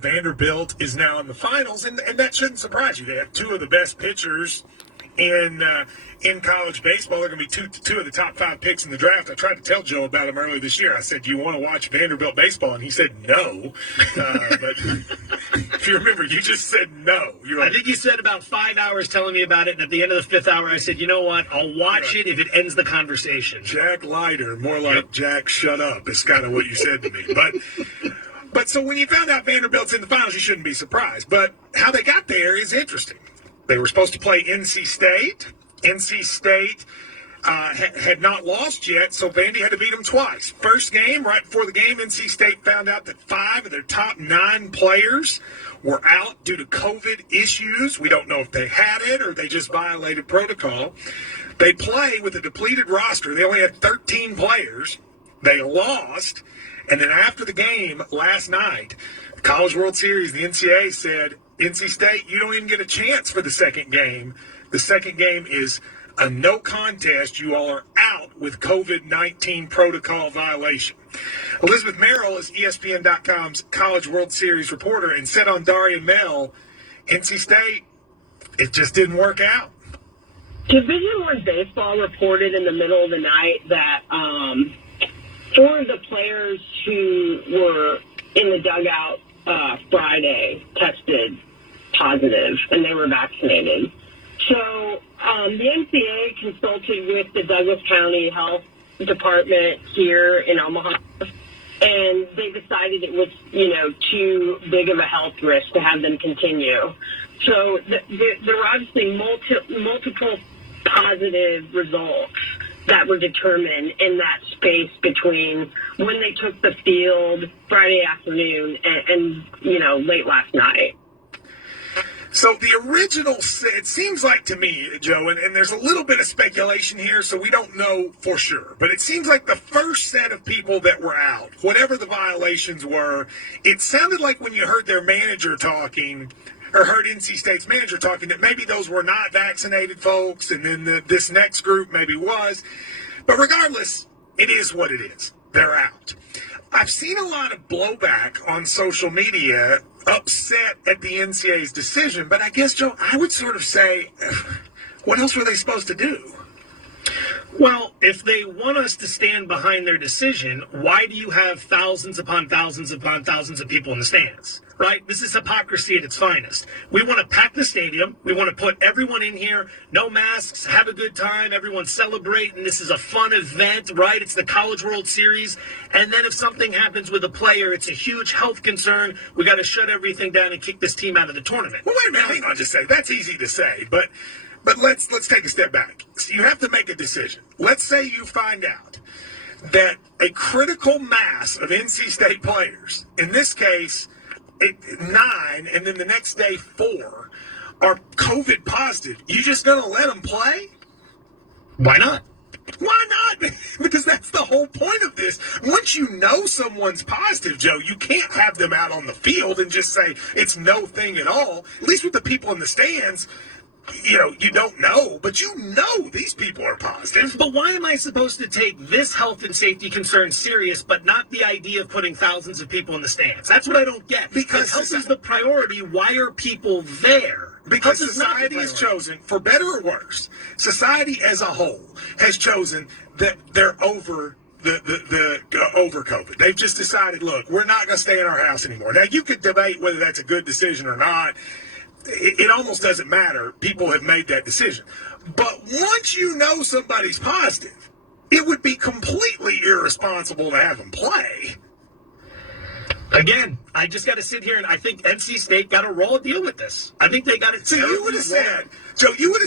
Vanderbilt is now in the finals, and that shouldn't surprise you. They have two of the best pitchers in college baseball. They're going to be two of the top 5 picks in the draft. I tried to tell Joe about them earlier this year. I said, "Do you want to watch Vanderbilt baseball?" And he said, "No." But if you remember, you just said no. I think you said about 5 hours telling me about it, and at the end of the 5th hour, I said, "You know what? I'll watch it if it ends the conversation." Jack Leiter, more like Jack, shut up, is kind of what you said to me. But so when you found out Vanderbilt's in the finals, you shouldn't be surprised. But how they got there is interesting. They were supposed to play NC State. NC State had not lost yet, so Vandy had to beat them twice. First game, right before the game, NC State found out that 5 of their top 9 players were out due to COVID issues. We don't know if they had it or they just violated protocol. They play with a depleted roster. They only had 13 players. They lost. And then after the game last night, the College World Series, the NCAA said, NC State, you don't even get a chance for the second game. The second game is a no contest. You all are out with COVID-19 protocol violation. Elizabeth Merrill is ESPN.com's College World Series reporter and said on Daria Mel, NC State, it just didn't work out. Division I baseball reported in the middle of the night that 4 of the players who were in the dugout Friday tested positive, and they were vaccinated. So the NCAA consulted with the Douglas County Health Department here in Omaha, and they decided it was, too big of a health risk to have them continue. So there were obviously multiple positive results that were determined in that space between when they took the field Friday afternoon and late last night. So the original, it seems like to me, Joe, and there's a little bit of speculation here, so we don't know for sure, but it seems like the first set of people that were out, whatever the violations were, it sounded like when you heard their manager talking, or heard NC State's manager talking, that maybe those were not vaccinated folks, and then this next group maybe was. But regardless, it is what it is. They're out. I've seen a lot of blowback on social media, upset at the NCAA's decision, but I guess, Joe, I would sort of say, what else were they supposed to do? Well, if they want us to stand behind their decision, why do you have thousands upon thousands upon thousands of people in the stands, right? This is hypocrisy at its finest. We want to pack the stadium. We want to put everyone in here, no masks, have a good time, everyone celebrate, and this is a fun event, right? It's the College World Series. And then if something happens with a player, it's a huge health concern. We got to shut everything down and kick this team out of the tournament. Well, wait a minute, hang on just a second. That's easy to say, but let's take a step back. You have to make a decision. Let's say you find out that a critical mass of NC State players, in this case 9, and then the next day 4, are COVID positive. You just going to let them play? Why not? Why not? Because that's the whole point of this. Once you know someone's positive, Joe, you can't have them out on the field and just say it's no thing at all. At least with the people in the stands, you don't know, but you know these people are positive. But why am I supposed to take this health and safety concern serious, but not the idea of putting thousands of people in the stands? That's what I don't get. Because health is the priority. Why are people there? Because society has chosen, for better or worse, society as a whole has chosen that they're over over COVID. They've just decided, look, we're not going to stay in our house anymore. Now, you could debate whether that's a good decision or not. It almost doesn't matter. People have made that decision. But once you know somebody's positive, it would be completely irresponsible to have them play. Again, I just got to sit here, and I think NC State got to roll a deal with this. I think they got to. So you would have said, Joe, you would have